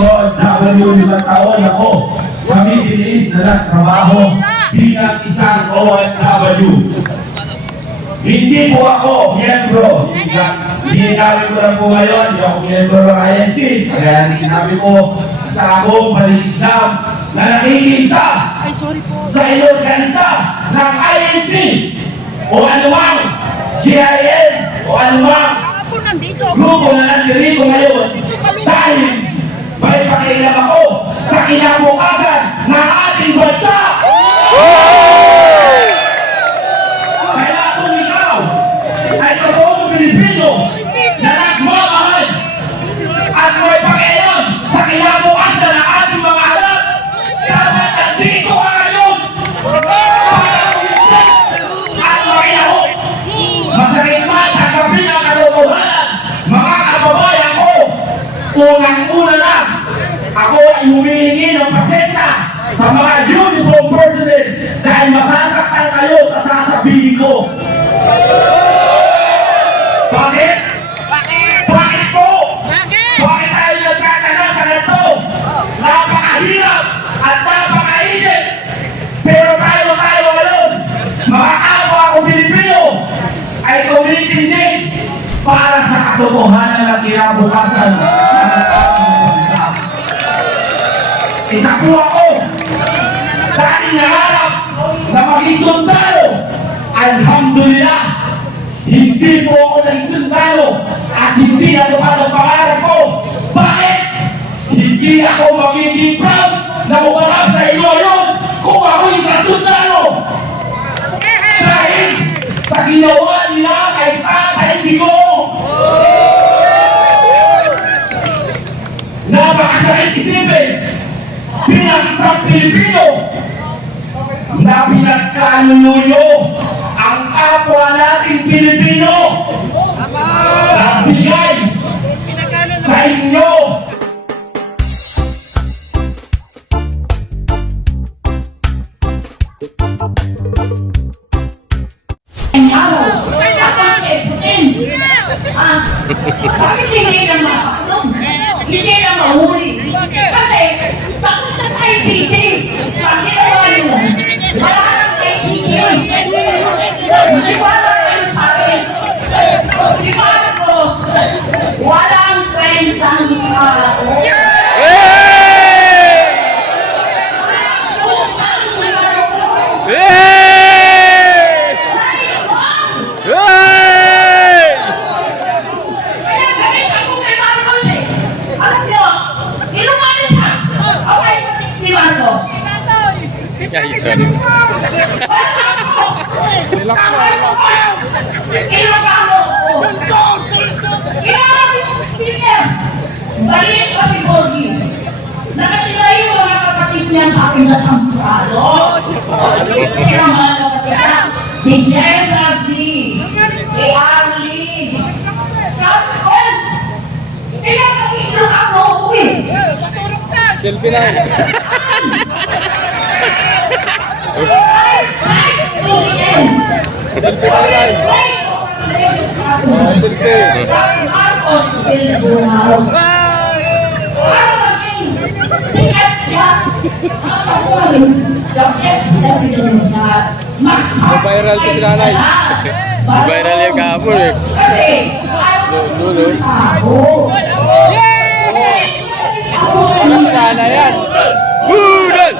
OFW, 5 taon ako sa Middle East na nagtrabaho bilang isang OFW. Hindi po ako miyembro. Hinabi ko lang po ngayon, hindi ako miyembro ng INC. Kaya sinabi ko sa akong Islam na nakikisa sa inorganisa ng INC o anumang GIN o anumang grupo na nandirito ngayon dahil may pakialam ako sa kinabukasan ng ating bansa. Kaya kung ikaw ay totoong Pilipino na nagmamahal at may pakialam sa kinabukasan ng ating mga anak, dapat nandito ka ngayon at makiyaho. Masakit man tanggapin ang katotohanan, mga kababayan ko. Unang-una na, ako ay humihingi ng pasensya sa mga uniform personnel dahil makakakal kayo sa sasabihin ko. Bakit? Bakit po? Bakit tayo nagtatanong ka na ito? Napakahirap at napakainit. Pero tayo ngayon, mga kapwa ko Pilipino, ay tumitindig para sa katotohanan ng kinabukasan ng ating bansa. Isa po ako dahil nangarap na maging sundalo. Alhamdulillah, hindi po ako naging sundalo at hindi natupad ang pangarap ko. Bakit? Hindi ako magiging proud na umarap sa inyo ngayon kung ako isang sundalo. Dahil sa ginawa nila kay Tatay Digong. Napakasakit isipin bilang isang Pilipino na pinagkanunuyo ang kapwa nating Pilipino na bigay sa inyo. Bakit hindi na makakulong? Hindi na mahuli? Kasi, bakit na tayo CC? Bakit na tayo? Wala nang tayo CC. Hindi wala tayo sa akin. Si Marcos, walang kwentang Marcos. Balik pa si Bogi. Nakatila yung mga kapatid niya sa akin sa Sampurado. Sila mga kapatid na. Si Jessa D. Si Arlene. Kapon! Kaya mag-iilang ako eh. Selfie lang. Viral to si nanay. Viral yung kahapon eh. Dulo. Para sa nanay yan. Budol!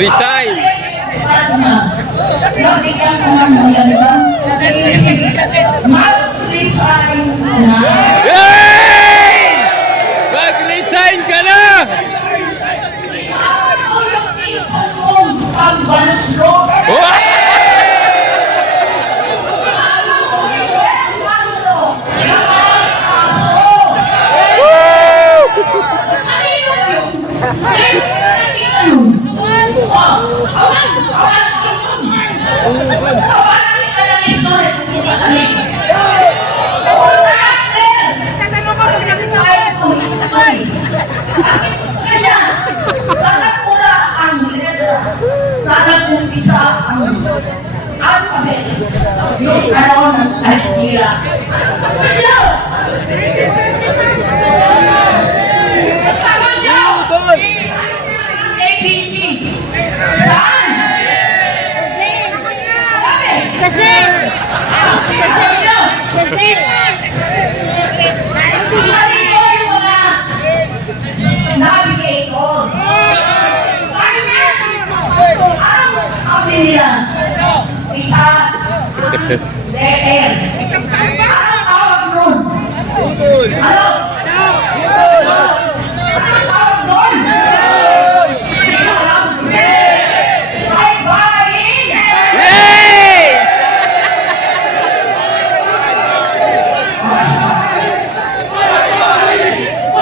Resign! Hey! Mag-resign ka na! Ay, Alam niyo? Marito yung mga navigator. Ang sabi nila, isa, leer. Anong tawag nun? Ano? Anong tawag nun? Hindi ko alam. Ay, bayin! Yay!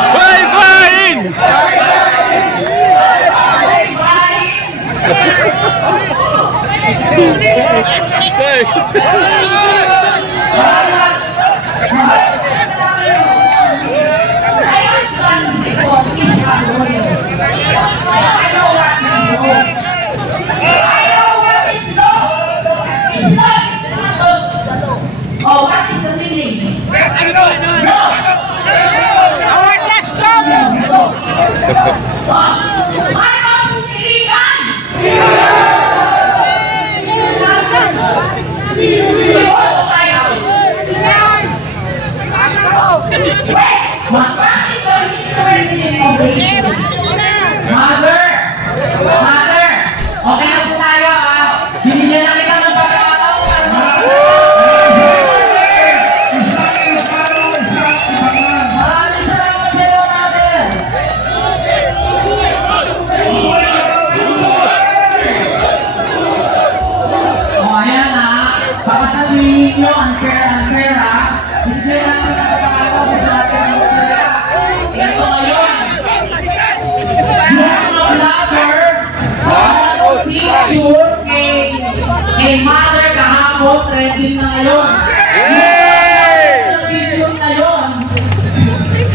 Bye-bye! Ay, bayin! Oh, what is the meaning? No! Our last problem! Ano ang susiligan? Ano tayo? Wait! What is the history meaning of this? Mother! Mother! Okay na po tayo, ha? Binigyan na kita ng pagkakataon. Maraming salamat sa iyo, Mother! O, ayan, ha? Baka sabihin nyo, unfair, ha? Binigyan na kita ng pagkakataon sa natin ng salita. Ito ngayon. Yung mother, picture kay mother kahapon, trending na ngayon. Yung picture ngayon,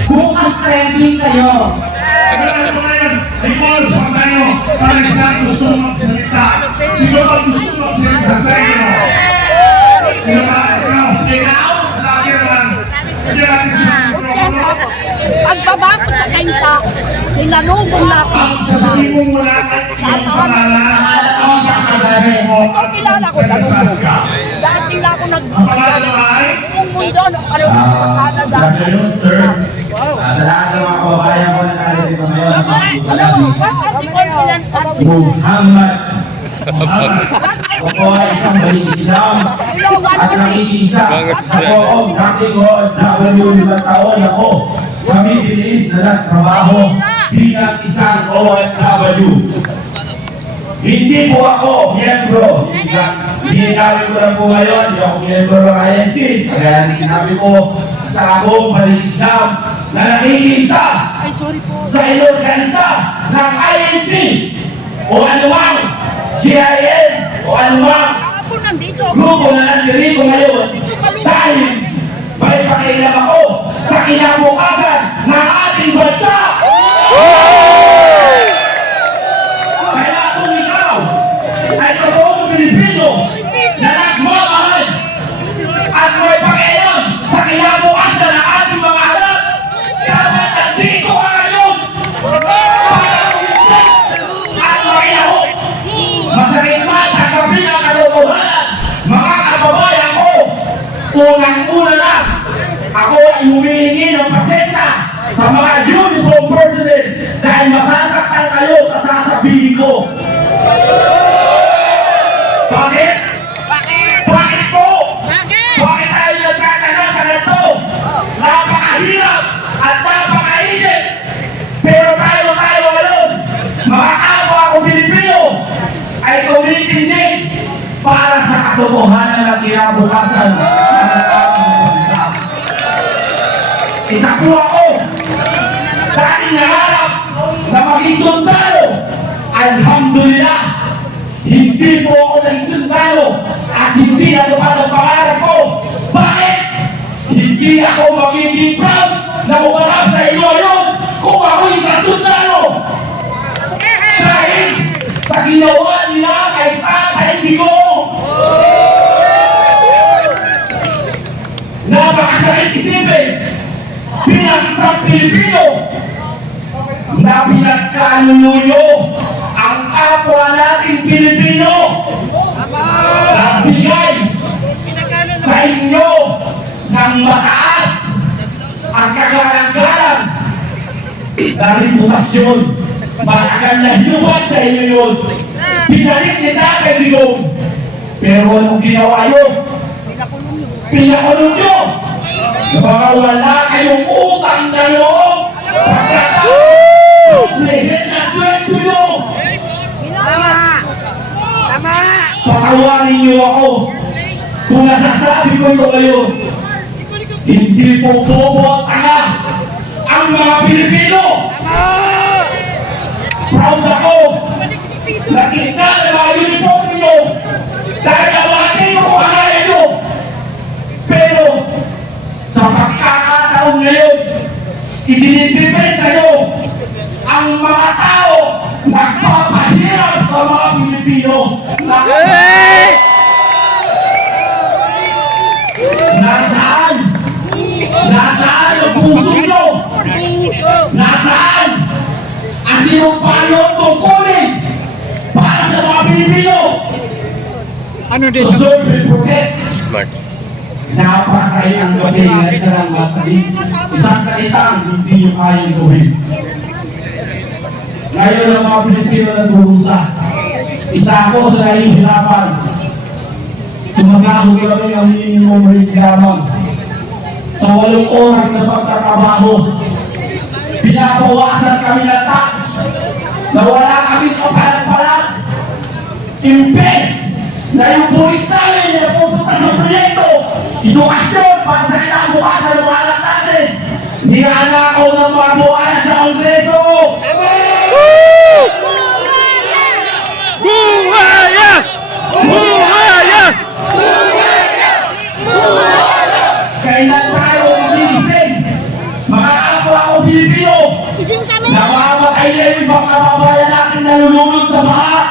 bukas trending kayo. Ikaw sa tayo, para sa gusto magsalita. Sino ba gusto magsalita sa inyo? Sino ba? Ikaw, ikaw? Lagi naman. Hindi natin siya mikropono. Pagbabako sa kanta, sinalubong na ako. Ang sasabihin mo mula ang pangalan, Ako sa kabari. Ito kilala ko na saan ka? Dahil sila ako Ang pangalan mo ay? Yung mundo, ano sa Canada. Good afternoon, sir. Sa lahat ng mga kababayan ko na narito ngayon, Ano? Bakit si Confident at Muhammad. Ako ay isang baligisam at nakikiisa sa poong dating OFW 5 taon ako sa Middle East na nagtrabaho bilang isang OFW. Hindi po ako miyembro. Hinabi ko lang po ngayon, hindi ako miyembro ng INC. Kaya sinabi ko sa akong baligisam na nakikiisa sa inorganisa ng INC o anumang GIN o anumang ako nandito. grupo na nandito ngayon dahil may pakialam ako sa kinabukasan ng ating bansa. Kaya kung ikaw ay totoong Pilipino na nagmamahal at may pakialam sa kinabukasan ng ating mga anak, dapat nandito ka ngayon para umisak at makinahon. Masakit man tanggapin ang katotohanan, mga kababayan ko. Unang-una na, ako ay humihingi ng pasensya sa mga uniform personnel dahil masasaktan kayo sa sasabihin ko. Bakit? Bakit po? Bakit tayo nagkakaroon ka na ito? Napakahirap at napakainit. Pero tayo ngayon, mga kapwa ko Pilipino, ay tumitindig para sa katotohanan ng kinabukasan ng ating bansa. Isa po ako, dahil nangarap na maging sundalo. Alhamdulillah, hindi po ako naging sundalo at hindi natupad ang pangarap ko. Bakit? Hindi ako magiging proud na umarap sa inyo ngayon kung ako isang sundalo. Dahil sa ginawa nila kay Tatay Digong. Napakasakit isipin bilang isang Pilipino na pinagkanuyo ang kapwa nating Pilipino na bigay sa inyo na reputasyon. Matagal na hinuwag sa inyo yun. Pinalik ni Tatay Digong. Pero anong ginawa yun? Pinakulong nyo. Baka wala kayong utang na loob. Pagkatapos, lehit na sweldo nyo. Patawarin niyo ako kung nasasabi ko ito ngayon. Hindi po bobo at tanga ang mga Pilipino. Proud ako na kita na mga uniform niyo dahil ang mga tino ko kagaya niyo. Pero sa pagkakataon ngayon, idinidipesa niyo ang mga tao nagpapahirap sa mga Pilipino. Nasaan? Nasaan ang puso nyo? Nasaan ang sinupano tungkulin para sa mga Pilipino? Ano To dito? serve and protect. Smart. Napakasaya ang gabi na isa lang isang salitang hindi nyo kayang gawin. Ngayon ang mga Pilipino nagdurusa. Isa ako sa nahihirapan. Sumasahod kami ang minimum wage lamang. Sa 8 oras na pagtatrabaho, pinabawasan kami ng tax na wala kami kapalag-palag. Imbes na yung buwis namin na pupunta sa proyekto, edukasyon para sa kinabukasan ng mga anak natin, nilalakaw ng mga buhayan sa Kongreso. Buhaya! Buhaya! Kailan tayo igising? Mga kapwa ko Pilipino, Ising kami! namamatay na yung mga kababayan natin na nalulunod sa baha.